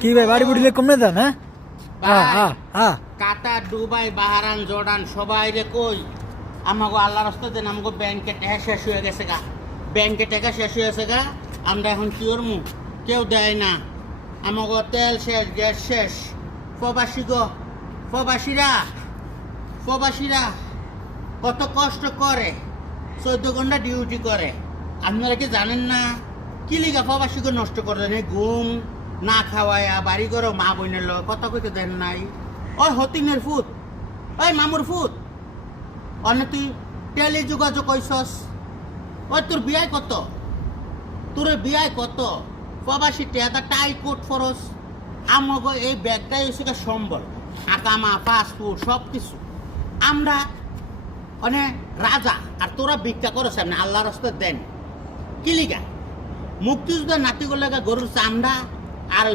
কি ভাই বাড়ি বুড়িলে কমে দেন হ্যাঁ কাতার, দুবাই, বাহারান, জর্ডান সবাই রে কই আমাকে আল্লাহ রাস্তা দেন, আমাকে ব্যাংকে টাকা শেষ হয়ে গেছে গা, ব্যাংকে টাকা শেষ হয়ে গেছে গা, আমরা এখন কি করবো? কেউ দেয় না, আমাকে তেল শেষ, গ্যাস শেষ। প্রবাসী গো, প্রবাসীরা কত কষ্ট করে, 14 ঘন্টা ডিউটি করে। আপনারা কি জানেন না? কি লিগা প্রবাসীকে নষ্ট করেন? এই ঘুম না খাওয়ায়া বাড়ি করো, মা বোনের লোক কত কইতে দেন নাই। ওই হতিনের ফুট, ওই মামুর ফুট, অনে তুই টেলি যোগাযোগ কইছস। ওই তোর বিয়ায় কত? তোর বিয়ায় কত? প্রবাসী টেয়াদা টাই কোট ফরস। আমাকে এই ব্যাগটাই হচ্ছে সম্বল, আকামা, পাসপোর্ট সব কিছু। আমরা অনেক রাজা আর তোরা ভিক্ষা করছ, আপনি আল্লাহ রাস্তা দেন কি লিগা? মুক্তিযুদ্ধের নাতিগুলো গরুর চামড়া আর